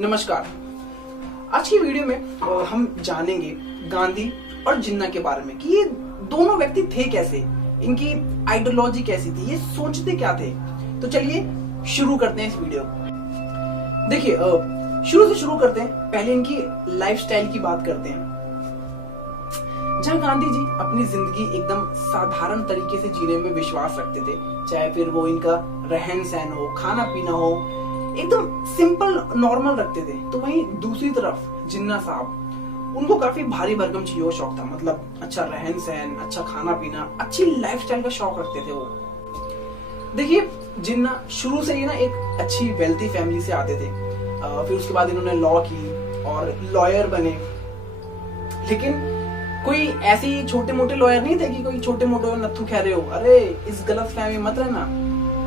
नमस्कार। आज की वीडियो में हम जानेंगे गांधी और जिन्ना के बारे में कि ये दोनों व्यक्ति थे कैसे, इनकी आइडियोलॉजी कैसी थी, ये सोचते क्या थे। तो चलिए शुरू करते हैं इस वीडियो। देखिए, शुरू से शुरू करते हैं। पहले इनकी लाइफस्टाइल की बात करते हैं। जहां गांधी जी अपनी जिंदगी एकदम साधारण तरीके से जीने में विश्वास रखते थे, चाहे फिर वो इनका रहन सहन हो, खाना पीना हो, एकदम सिंपल नॉर्मल रखते थे। तो वहीं दूसरी तरफ जिन्ना साहब, उनको काफी भारी भरकम चीजों का शौक था। मतलब अच्छा रहन सहन, अच्छा खाना पीना, अच्छी लाइफस्टाइल का शौक रखते थे वो। देखिए, जिन्ना शुरू से ही ना एक अच्छी वेल्थी फैमिली से आते थे। फिर उसके बाद इन्होंने लॉ की और लॉयर बने। लेकिन कोई ऐसे ही छोटे मोटे लॉयर नहीं थे कि कोई छोटे मोटे नत्थु खैरे हो। अरे इस गलत फहमी मत रहना,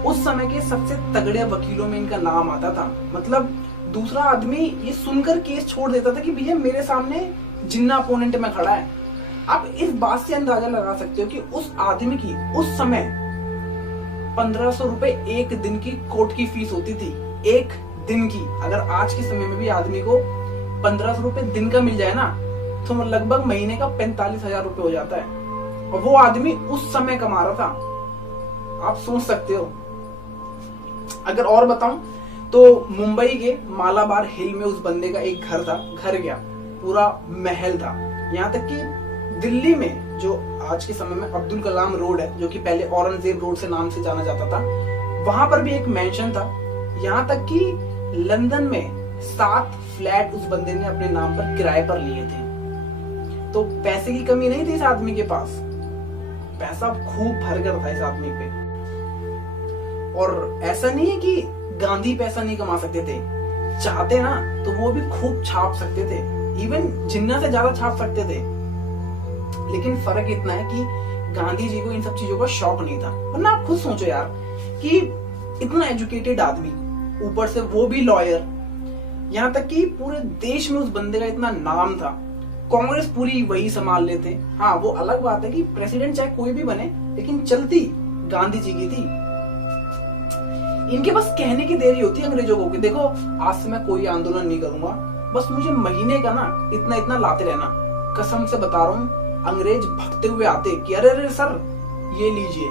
उस समय के सबसे तगड़े वकीलों में इनका नाम आता था। मतलब दूसरा आदमी ये सुनकर केस छोड़ देता था कि भैया मेरे सामने जिन्ना अपोनेंट में खड़ा है। आप इस बात से अंदाजा लगा सकते हो कि उस आदमी की उस समय 1500 रुपए एक दिन की कोर्ट की फीस होती थी। एक दिन की। अगर आज के समय में भी आदमी को 1500 रुपए दिन का मिल जाए ना, तो लगभग महीने का 45,000 रुपए हो जाता है। और वो आदमी उस समय कमा रहा था। आप सोच सकते हो। अगर और बताऊं तो मुंबई के मालाबार हिल में उस बंदे का एक घर था, घर गया, पूरा महल था। यहाँ तक कि दिल्ली में जो आज के समय में अब्दुल कलाम रोड है, जो कि पहले औरंगजेब रोड से नाम से जाना जाता था, वहां पर भी एक मैंशन था। यहाँ तक कि लंदन में 7 फ्लैट उस बंदे ने अपने नाम पर किराए पर लिए थे। तो पैसे की कमी नहीं थी इस आदमी के पास, पैसा खूब भर कर था इस आदमी पे। और ऐसा नहीं है कि गांधी पैसा नहीं कमा सकते थे, चाहते ना तो वो भी खूब छाप सकते थे, इवन जिन्ना से ज्यादा छाप सकते थे। लेकिन फर्क इतना है कि गांधी जी को इन सब चीजों का शौक नहीं था। वरना आप खुद सोचो यार कि इतना एजुकेटेड आदमी, ऊपर से वो भी लॉयर, यहाँ तक कि पूरे देश में उस बंदे का इतना नाम था। कांग्रेस पूरी वही संभाल लेते। हाँ, वो अलग बात है कि प्रेसिडेंट चाहे कोई भी बने, लेकिन चलती गांधी जी की थी। इनके बस कहने की देरी होती है अंग्रेजों को कि देखो आज से मैं कोई आंदोलन नहीं करूंगा, बस मुझे महीने का ना इतना इतना लाते रहना। कसम से बता रहा हूँ, अंग्रेज भगते हुए आते कि अरे अरे सर ये लीजिए।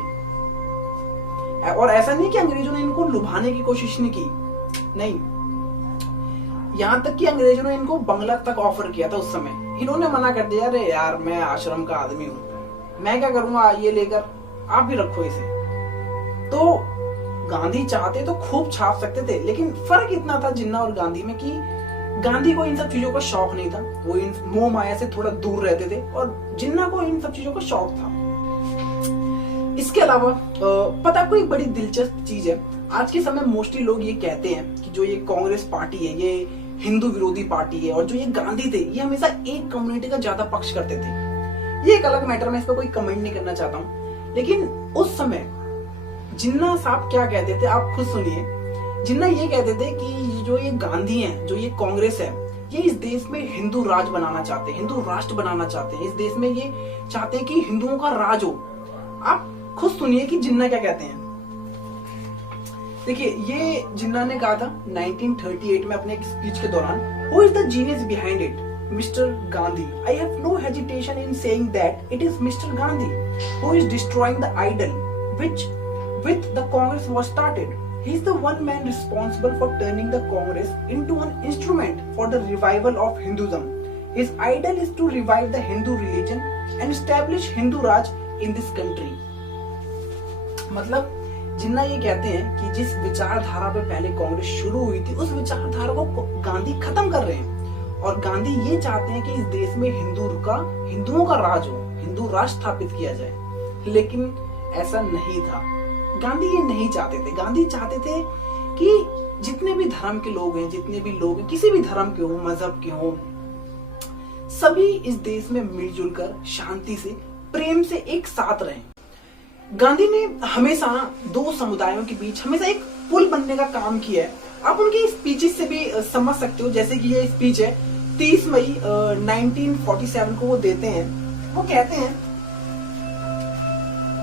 और ऐसा नहीं कि अंग्रेजों ने इनको लुभाने की कोशिश नहीं की, नहीं। यहाँ तक कि अंग्रेजों ने इनको बंगला तक ऑफर किया था उस समय। इन्होंने मना कर दिया, अरे यार मैं आश्रम का आदमी हूँ, मैं क्या करूंगा, ये लेकर आप भी रखो इसे। तो गांधी चाहते तो खूब छाप सकते थे। लेकिन फर्क इतना था जिन्ना और गांधी में कि गांधी को इन सब चीजों का शौक नहीं था, वो इन मोह माया से थोड़ा दूर रहते थे, और जिन्ना को इन सब चीजों का शौक था। इसके अलावा पता कोई बड़ी दिलचस्प चीज है, आज के समय मोस्टली लोग ये कहते हैं कि जो ये कांग्रेस पार्टी है ये हिंदू विरोधी पार्टी है, और जो ये गांधी थे ये हमेशा एक कम्युनिटी का ज्यादा पक्ष करते थे। ये एक अलग मैटर, मैं इस पर कोई कमेंट नहीं करना चाहता हूँ। लेकिन उस समय जिन्ना साहब क्या कहते थे आप खुद सुनिए। जिन्ना ये कहते थे कि जो ये गांधी हैं, जो ये कांग्रेस है, ये इस देश में हिंदू राज बनाना चाहते हैं, हिंदू राष्ट्र बनाना चाहते हैं। इस देश में ये चाहते हैं कि हिंदुओं का राज हो। आप खुद सुनिए कि जिन्ना क्या कहते हैं। देखिए, ये जिन्ना ने कहा था 1938 में अपने एक स्पीच के दौरान, who is the genius behind it? Mister Gandhi. I have no hesitation in saying that it is mister Gandhi who is destroying the idol which with the Congress was started. He is the one man responsible for turning the Congress into an instrument for the revival of Hinduism. His ideal is to revive the Hindu religion and establish Hindu Raj in this country. मतलब जिन्ना ये कहते हैं कि जिस विचारधारा पे पहले कांग्रेस शुरू हुई थी, उस विचारधारा को गांधी खत्म कर रहे हैं। और गांधी ये चाहते हैं कि इस देश में हिंदुओं का राज हो, हिंदू राष्ट्र स्थापित किया जाए। लेकिन ऐसा नहीं था, गांधी ये नहीं चाहते थे। गांधी चाहते थे कि जितने भी धर्म के लोग हैं, जितने भी लोग हैं, किसी भी धर्म के हो, मजहब के हो, सभी इस देश में मिलजुल कर शांति से, प्रेम से एक साथ रहें। गांधी ने हमेशा दो समुदायों के बीच हमेशा एक पुल बनने का काम किया है। आप उनकी स्पीचेस से भी समझ सकते हो। जैसे कि ये स्पीच है 30 मई 1947 को वो देते हैं। वो कहते हैं,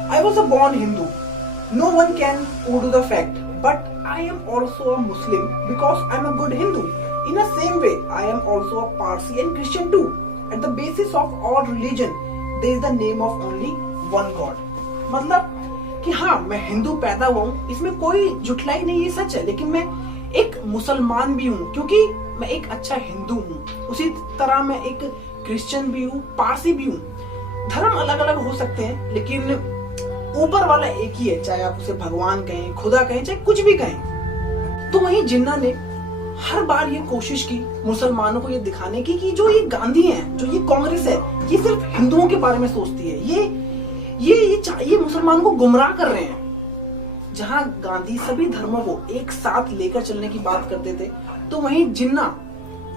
I was a born Hindu. No one can undo the fact, but I am also a Muslim because I am a good Hindu. In a way, I am also a Parsi and Christian too. At the basis of all religion, there is the name of only one God. मतलब कि हाँ, मैं हिंदू पैदा हुआ हूँ, इसमें कोई झुठलाई नहीं, ये सच है, लेकिन मैं एक मुसलमान भी हूँ क्योंकि मैं एक अच्छा हिंदू हूँ। उसी तरह मैं एक क्रिश्चियन भी हूँ, पारसी भी हूँ। धर्म अलग अलग हो सकते हैं, लेकिन ऊपर वाला एक ही है, चाहे आप उसे भगवान कहें, खुदा कहें, चाहे कुछ भी कहें। तो वहीं जिन्ना ने हर बार ये कोशिश की मुसलमानों को ये दिखाने की कि जो ये गांधी हैं, जो ये कांग्रेस है, ये सिर्फ हिंदुओं के बारे में सोचती है, ये मुसलमानों को गुमराह कर रहे हैं। जहां गांधी सभी धर्मों को एक साथ लेकर चलने की बात करते थे, तो वहीं जिन्ना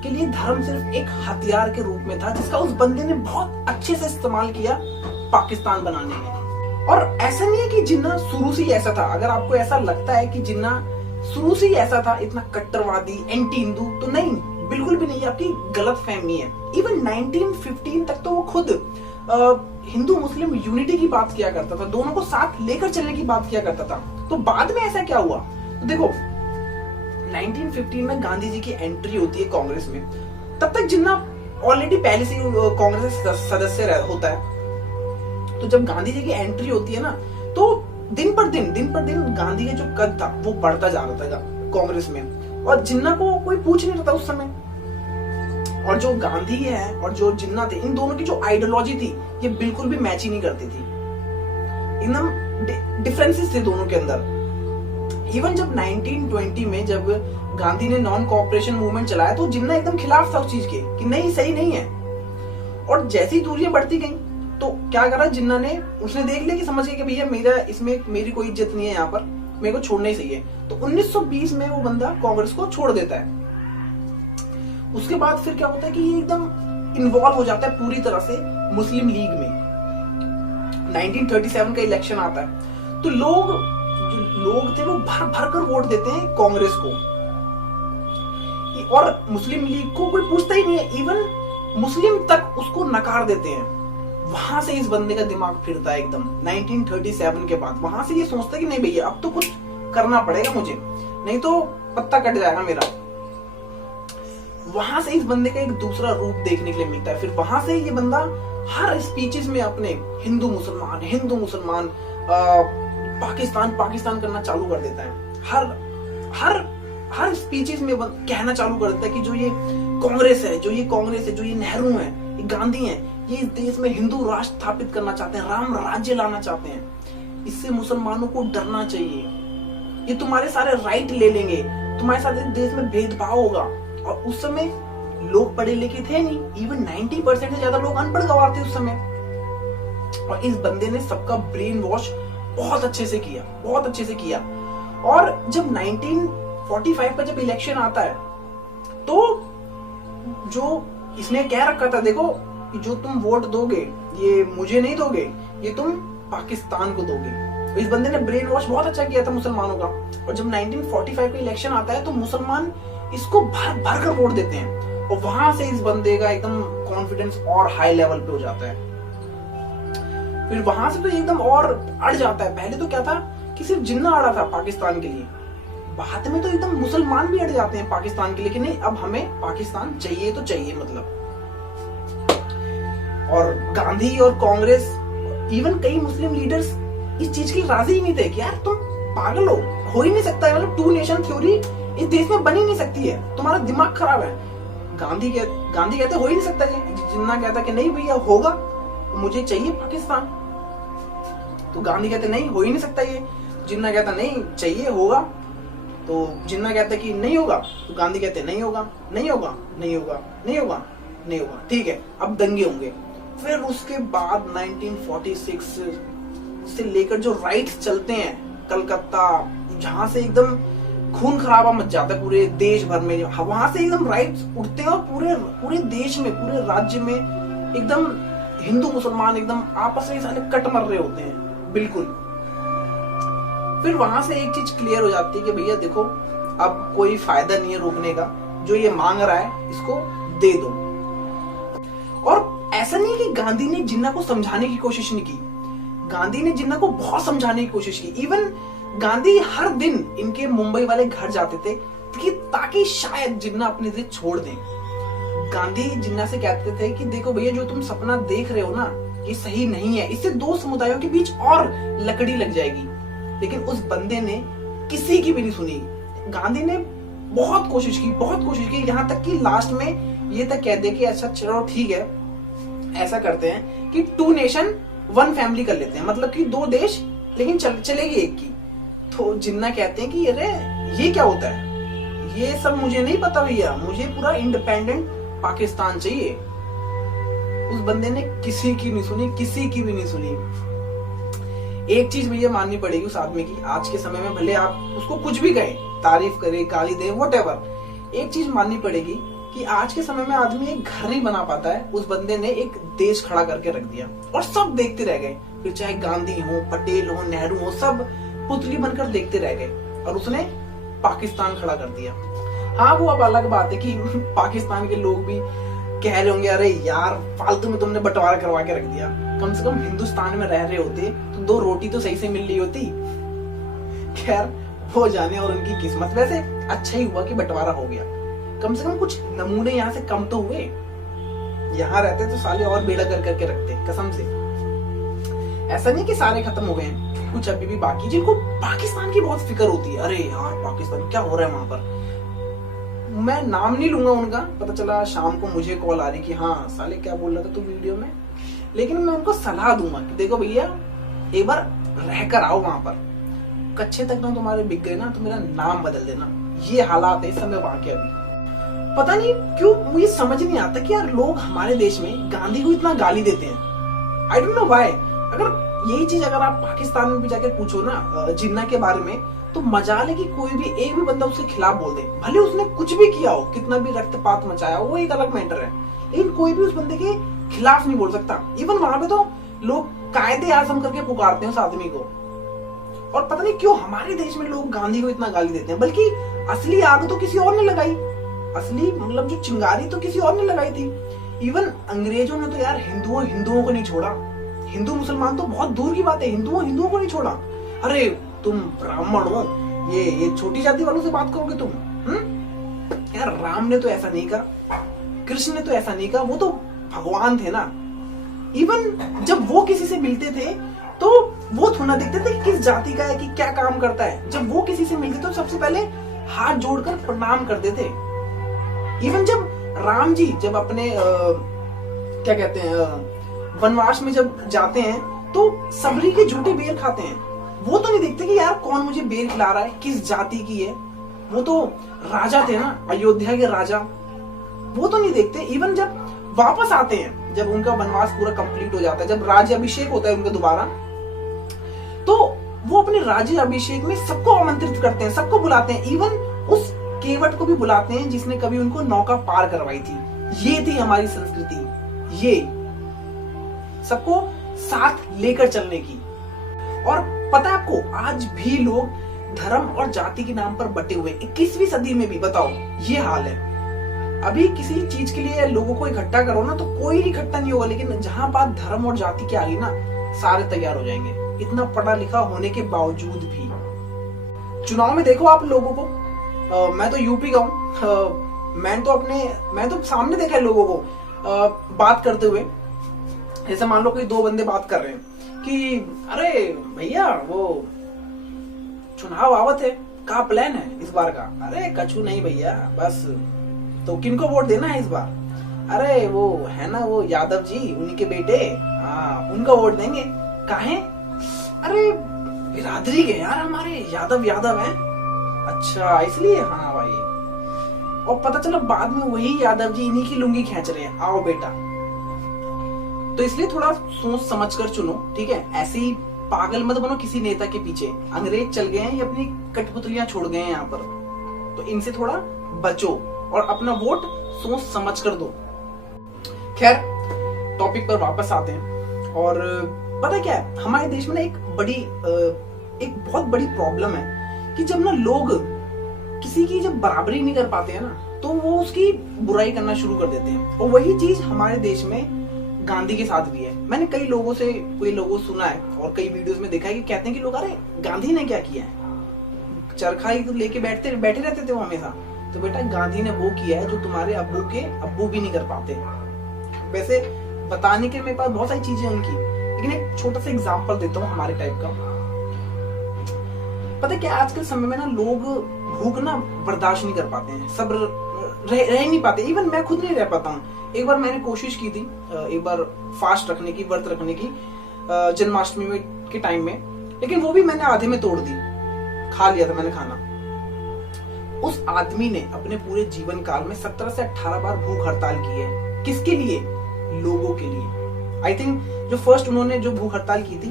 के लिए धर्म सिर्फ एक हथियार के रूप में था, जिसका उस बंदे ने बहुत अच्छे से इस्तेमाल किया पाकिस्तान बनाने में। और ऐसा नहीं है कि जिन्ना शुरू से ही ऐसा था। अगर आपको ऐसा लगता है कि जिन्ना शुरू से ही ऐसा था, इतना कट्टरवादी, एंटी हिंदू, तो नहीं, बिल्कुल भी नहीं, आपकी गलत फहमी है। इवन 1915 तक तो वो खुद हिंदू मुस्लिम यूनिटी की बात किया करता था, दोनों को साथ लेकर चलने की बात किया करता था। तो बाद में ऐसा क्या हुआ? तो देखो, 1915 में गांधी जी की एंट्री होती है कांग्रेस में। तब तक जिन्ना ऑलरेडी पहले से कांग्रेस सदस्य होता है। तो जब गांधी जी की एंट्री होती है ना, तो दिन पर दिन गांधी का जो कद था वो बढ़ता जा रहा था कांग्रेस में, और जिन्ना को कोई पूछ नहीं रहा था उस समय। और जो गांधी है और जो जिन्ना थे, इन दोनों की जो आइडियोलॉजी थी, ये बिल्कुल भी मैच ही नहीं करती थी, एकदम डिफरेंसेस थे दोनों के अंदर। इवन जब 1920 में जब गांधी ने नॉन कोऑपरेशन मूवमेंट चलाया, तो जिन्ना एकदम खिलाफ था उस चीज के कि नहीं, सही नहीं है। और जैसी दूरियां बढ़ती गई, तो क्या करा जिन्ना ने, उसने देख लिया कि समझ गया कि भैया मेरा इसमें मेरी कोई इज्जत नहीं है, यहाँ पर मेरे को छोड़ना ही सही है। तो 1920 में वो बंदा कांग्रेस को छोड़ देता है। उसके बाद फिर क्या होता है कि ये एकदम इन्वॉल्व हो जाता है पूरी तरह से मुस्लिम लीग में। 1937 का इलेक्शन आता है, तो लोग थे वो भर भर कर वोट देते हैं कांग्रेस को, और मुस्लिम लीग को कोई पूछता ही नहीं है। इवन मुस्लिम तक उसको नकार देते हैं। वहां से इस बंदे का दिमाग फिरता है एकदम 1937 के बाद। वहां से ये सोचता है कि नहीं भैया, अब तो कुछ करना पड़ेगा मुझे, नहीं तो पत्ता कट जाएगा मेरा। वहां से इस बंदे का एक दूसरा रूप देखने के लिए मिलता है। फिर वहां से ये बंदा हर स्पीचेस में अपने हिंदू मुसलमान पाकिस्तान करना चालू कर देता है। हर स्पीचेस में कहना चालू कर देता है कि जो ये कांग्रेस है, जो ये नेहरू है, ये गांधी है, ये इस देश में हिंदू राष्ट्र स्थापित करना चाहते हैं, राम राज्य लाना चाहते हैं। इससे मुसलमानों को डरना चाहिए, ये तुम्हारे सारे राइट ले लेंगे, तुम्हारे साथ इस देश में भेदभाव होगा। और उस समय लोग पढ़े लिखे थे नहीं, इवन 90% से ज्यादा लोग अनपढ़ गवार थे उस समय। और इस बंदे ने सबका ब्रेन वॉश बहुत अच्छे से किया। और जब 1945 का जब इलेक्शन आता है, तो जो इसने क्या रखा था, देखो, जो तुम वोट दोगे ये मुझे नहीं दोगे, ये तुम पाकिस्तान को दोगे। तो इस बंदे ने ब्रेन वॉश बहुत अच्छा किया था मुसलमानों का। और जब 1945 का इलेक्शन आता है, तो मुसलमान इसको भर कर वोट देते हैं, और वहां से इस बंदे का एकदम कॉन्फिडेंस और हाई लेवल पे हो जाता है। फिर वहां से तो एकदम और अड़ जाता है। पहले तो क्या था कि सिर्फ जिन्ना अड़ा था पाकिस्तान के लिए, बाद में तो एकदम मुसलमान भी अड़ जाते हैं पाकिस्तान के लिए कि नहीं, अब हमें पाकिस्तान चाहिए तो चाहिए मतलब। और गांधी और कांग्रेस, इवन कई मुस्लिम लीडर्स इस चीज की राजी ही नहीं थे कि यार तुम पागल हो ही नहीं सकता है, मतलब 2 नेशन थ्योरी इस देश में बन ही नहीं सकती है, तुम्हारा दिमाग खराब है। गांधी कहते हो ही नहीं सकता ये। जिन्ना कहता कि नहीं भैया होगा, मुझे चाहिए पाकिस्तान। तो गांधी कहते नहीं, हो ही नहीं सकता ये। जिन्ना कहता नहीं, चाहिए होगा। तो जिन्ना कहता कि नहीं होगा, तो गांधी कहते नहीं होगा। ठीक है, अब दंगे होंगे। फिर उसके बाद 1946 से लेकर जो राइट्स चलते हैं कलकत्ता, जहां से एकदम खून खराबा मच जाता है पूरे देश भर में, वहां से एकदम राइट्स उठते हैं, और पूरे देश में, पूरे राज्य में एकदम हिंदू मुसलमान एकदम आपस में साले कट मर रहे होते हैं बिल्कुल। फिर वहां से एक चीज क्लियर हो जाती है कि भैया देखो, अब कोई फायदा नहीं है रोकने का, जो ये मांग रहा है इसको दे दो। और ऐसा नहीं है कि गांधी ने जिन्ना को समझाने की कोशिश नहीं की, गांधी ने जिन्ना को बहुत समझाने की कोशिश की। इवन गांधी हर दिन इनके मुंबई वाले घर जाते थे कि ताकि शायद जिन्ना अपनी जिद छोड़ दें। गांधी जिन्ना से कहते थे कि देखो भैया, जो तुम सपना देख रहे हो ना, ये सही नहीं है, इससे दो समुदायों के बीच और लकड़ी लग जाएगी। लेकिन उस बंदे ने किसी की भी नहीं सुनी। गांधी ने बहुत कोशिश की, यहाँ तक कि लास्ट में ये तक कह दे कि अच्छा चलो ठीक है, ऐसा करते हैं कि 2 नेशन 1 फैमिली कर लेते हैं, मतलब कि 2 देश लेकिन चलेगी एक की। तो जिन्ना कहते हैं कि अरे ये क्या होता है, ये सब मुझे नहीं पता भैया, मुझे पूरा इंडिपेंडेंट पाकिस्तान चाहिए। उस बंदे ने किसी की नहीं सुनी, किसी की भी नहीं सुनी। एक चीज भैया माननी पड़ेगी उस आदमी की, आज के समय में भले आप उसको कुछ भी कहें, तारीफ करें, गाली दें, व्हाटएवर, एक चीज माननी पड़ेगी कि आज के समय में आदमी एक घर नहीं बना पाता है, उस बंदे ने एक देश खड़ा करके रख दिया और सब देखते रह गए। फिर चाहे गांधी हो, पटेल हो, नेहरू हो, सब पुतली बनकर देखते रह गए और उसने पाकिस्तान खड़ा कर दिया। हाँ, वो अब अलग बात है कि पाकिस्तान के लोग भी कह रहे होंगे अरे यार फालतू में तुमने बंटवारा करवा के रख दिया, कम से कम हिंदुस्तान में रह रहे होते तो 2 रोटी तो सही से मिल रही होती। खैर वो जाने और उनकी किस्मत। वैसे अच्छा ही हुआ कि बंटवारा हो गया, कम से कम कुछ नमूने यहाँ से कम तो हुए। यहाँ रहते तो साले और बेड़ा कर करके रखते कसम से। ऐसा नहीं कि सारे खत्म हो गए हैं, कुछ अभी भी बाकी जिनको पाकिस्तान की बहुत फिक्र होती है। अरे यार पाकिस्तान क्या हो रहा है वहां पर, मैं नाम नहीं लूंगा उनका, पता चला शाम को मुझे कॉल आ रही कि हाँ साले क्या बोल रहा था तू वीडियो में। लेकिन मैं उनको सलाह दूंगा कि देखो भैया, एक बार रहकर आओ वहां पर, कच्चे तक ना तुम्हारे बिक गए ना तो मेरा नाम बदल देना। ये हालात है इस समय वहां के। अभी पता नहीं क्यों मुझे समझ नहीं आता कि यार लोग हमारे देश में गांधी को इतना गाली देते हैं। I don't know why. अगर यही चीज अगर आप पाकिस्तान में भी जाके पूछो ना जिन्ना के बारे में, तो मजाल है कि कोई भी एक भी बंदा उसके खिलाफ बोल दे, भले उसने कुछ भी किया हो, कितना भी रक्तपात मचाया हो, वो एक अलग मैटर है, लेकिन कोई भी उस बंदे के खिलाफ नहीं बोल सकता। इवन वहां पे तो लोग कायदे आजम करके पुकारते हैं उस आदमी को। और पता नहीं क्यों हमारे देश में लोग गांधी को इतना गाली देते हैं, बल्कि असली आग तो किसी और ने लगाई, असली मतलब जो चिंगारी तो किसी और ने लगाई थी। इवन अंग्रेजों ने तो यार हिंदुओं को नहीं छोड़ा, हिंदू मुसलमान तो बहुत दूर की बात है, हिंदुओं को नहीं छोड़ा। अरे तुम ब्राह्मण हो, ये छोटी जाति वालों से बात करोगे तुम? यार राम ने तो ऐसा नहीं कहा, कृष्ण ने तो ऐसा नहीं कहा, वो तो भगवान थे ना। इवन जब वो किसी से मिलते थे तो वो थोड़ा देखते थे कि किस जाति का है, कि क्या काम करता है। जब वो किसी से मिलते तो सबसे पहले हाथ जोड़कर प्रणाम करते थे। इवन जब राम जी जब अपने क्या कहते हैं वनवास में जब जाते हैं तो सबरी के झूठे बेर खाते हैं। वो तो नहीं देखते कि यार कौन मुझे बेर खिला रहा है, किस जाति की है। वो तो राजा थे ना, अयोध्या के राजा, वो तो नहीं देखते। इवन जब वापस आते हैं, जब उनका वनवास पूरा कंप्लीट हो जाता है, जब राज्य अभिषेक होता है उनका दोबारा, तो वो अपने राज्य अभिषेक में सबको आमंत्रित करते हैं, सबको बुलाते हैं। इवन उस केवट को भी बुलाते हैं जिसने कभी उनको नौका पार करवाई थी। ये थी हमारी संस्कृति, ये सबको साथ लेकर चलने की। और पता है आपको, आज भी लोग धर्म और जाति के नाम पर बटे हुए 21वीं सदी में भी, बताओ ये हाल है। अभी किसी चीज के लिए लोगों को इकट्ठा करो ना तो कोई इकट्ठा नहीं होगा, लेकिन जहां बात धर्म और जाति की आ गई ना, सारे तैयार हो जाएंगे, इतना पढ़ा लिखा होने के बावजूद भी। चुनाव में देखो आप लोगों को, मैं तो यूपी का हूँ, मैं तो सामने देखा है लोगों को बात करते हुए। जैसे मान लो कोई 2 बंदे बात कर रहे हैं कि अरे भैया वो चुनाव आवत है, का प्लान है इस बार का? अरे कछु नहीं भैया, बस तो किनको वोट देना है इस बार? अरे वो है ना वो यादव जी, उन्हीं के बेटे, हाँ उनका वोट देंगे। काहे? अरे बिरादरी के यार, हमारे यादव है। अच्छा इसलिए? हाँ भाई। और पता चला बाद में वही यादव जी इन्हीं की लुंगी खींच रहे हैं, आओ बेटा। तो इसलिए थोड़ा सोच समझ कर चुनो, ठीक है? ऐसे ही पागल मत बनो किसी नेता के पीछे। अंग्रेज चल गए हैं, ये अपनी कठपुतलियां छोड़ गए हैं यहाँ पर, तो इनसे थोड़ा बचो और अपना वोट सोच समझ कर दो। खैर टॉपिक पर वापस आते हैं। और पता क्या है, हमारे देश में ना एक बहुत बड़ी प्रॉब्लम है कि जब ना लोग किसी की जब बराबरी नहीं कर पाते हैं ना, तो वो उसकी बुराई करना शुरू कर देते हैं। और वही चीज हमारे देश में गांधी के साथ भी है। मैंने कई लोगों से सुना है और कई वीडियोस में देखा है कि कहते हैं कि लोग अरे गांधी ने क्या किया है, चरखा ही तो लेके बैठे रहते थे वो हमेशा, तो बेटा गांधी ने वो किया है जो तुम्हारे अब्बू के अब्बू भी नहीं कर पाते। वैसे बताने के मेरे पास बहुत सारी चीजें उनकी, लेकिन एक छोटा सा एग्जांपल देता हूँ हमारे टाइप का। पता है क्या, आजकल समय में ना लोग भूख ना बर्दाश्त नहीं कर पाते हैं, सब रह नहीं पाते। इवन मैं खुद नहीं रह पाता हूँ। एक बार मैंने कोशिश की थी, एक बार फास्ट रखने की, व्रत रखने की जन्माष्टमी के टाइम में, लेकिन वो भी मैंने आधे में तोड़ दी, खा लिया था मैंने खाना। उस आदमी ने अपने पूरे जीवन काल में 17 से 18 बार भूख हड़ताल की है। किसके लिए? लोगों के लिए। आई थिंक जो फर्स्ट उन्होंने जो भूख हड़ताल की थी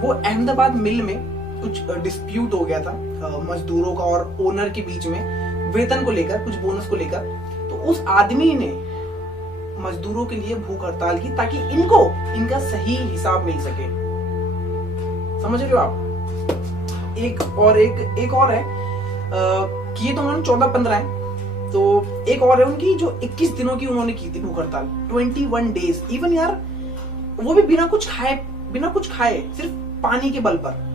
वो अहमदाबाद मिल में कुछ डिस्प्यूट हो गया था मजदूरों का और ओनर के बीच में, वेतन को लेकर, कुछ बोनस को लेकर। तो उस आदमी ने मजदूरों के लिए भूख हड़ताल की ताकि इनको इनका सही हिसाब मिल सके। समझ रहे हो आप? एक और है किए तो उन्होंने 14-15 है, तो एक और है उनकी जो 21 दिनों की उन्होंने की थी भूख हड़ताल, 21 डेज। इवन यार वो भी बिना कुछ खाए सिर्फ पानी के बल पर।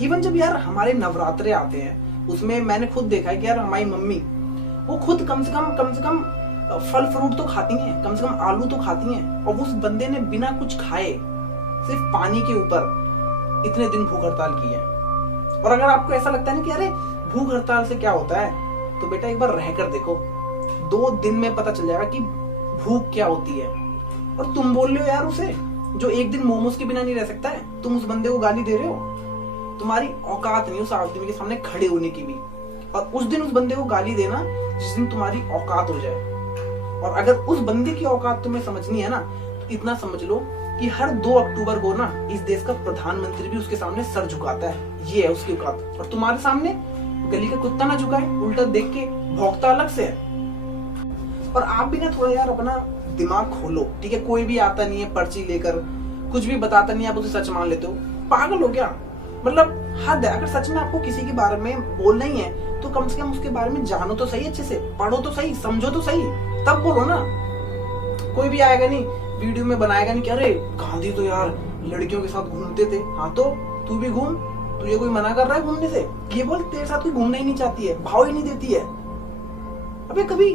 इवन जब यार हमारे नवरात्रे आते हैं, उसमें मैंने खुद देखा है कि यार हमारी मम्मी वो खुद कम से कम फल फ्रूट तो खाती हैं, कम से कम आलू तो खाती हैं, और उस बंदे ने बिना कुछ खाए सिर्फ पानी के ऊपर इतने दिन भूख हड़ताल की है। और अगर आपको ऐसा लगता है ना कि अरे भूख हड़ताल से क्या होता है, तो बेटा एक बार रहकर देखो, 2 दिन में पता चल जाएगा कि भूख क्या होती है। और तुम बोल रहे हो यार उसे जो एक दिन मोमोज के बिना नहीं रह सकता है, तुम उस बंदे को गाली दे रहे हो। तुम्हारी औकात नहीं उस आदमी के सामने खड़े होने की भी, और उस दिन उस बंदे को गाली देना जिस दिन तुम्हारी औकात हो जाए। और अगर उस बंदे की औकात तुम्हें समझनी है ना, तो इतना समझ लो कि हर 2 अक्टूबर को ना इस देश का प्रधानमंत्री भी उसके सामने सर झुकाता है। ये है उसकी औकात। और तुम्हारे सामने गली का कुत्ता ना झुकाए, उल्टा देख के भौंकता अलग से है। और आप भी ना थोड़ा यार अपना दिमाग खोलो, ठीक है? कोई भी आता नहीं है पर्ची लेकर, कुछ भी बताता नहीं है, आप उसे सच मान लेते हो। पागल हो क्या? मतलब हद है। अगर सच में आपको किसी के बारे में बोलना ही है तो कम से कम उसके बारे में जानो तो सही, अच्छे से पढ़ो तो सही, समझो तो सही, तब बोलो ना। कोई भी आएगा नहीं वीडियो में बनाएगा नहीं कि अरे गांधी तो यार लड़कियों के साथ घूमते थे। हाँ तो तू भी घूम, तुझे कोई मना कर रहा है घूमने से? ये बोल तेरे साथ कोई घूमना ही नहीं चाहती है, भाव ही नहीं देती है। अबे कभी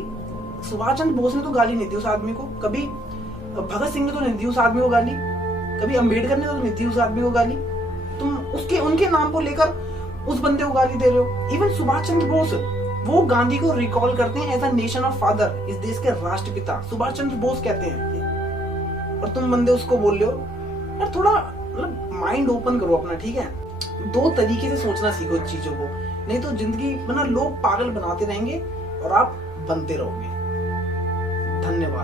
सुभाष चंद्र बोस ने तो गाली नहीं दी उस आदमी को, कभी भगत सिंह ने तो नहीं दी उस आदमी को गाली, कभी अम्बेडकर ने तो नहीं दी उस आदमी को गाली। तुम उनके नाम को लेकर उस बंदे को गाली दे रहे हो। इवन सुभाष चंद्र बोस, वो गांधी को रिकॉल करते हैं as a nation of father, इस देश के राष्ट्रपिता सुभाष चंद्र बोस कहते हैं, और तुम बंदे उसको बोल रहे हो। यार थोड़ा मतलब माइंड ओपन करो अपना, ठीक है? 2 तरीके से सोचना सीखो चीजों को, नहीं तो जिंदगी में ना लोग पागल बनाते रहेंगे और आप बनते रहोगे। धन्यवाद।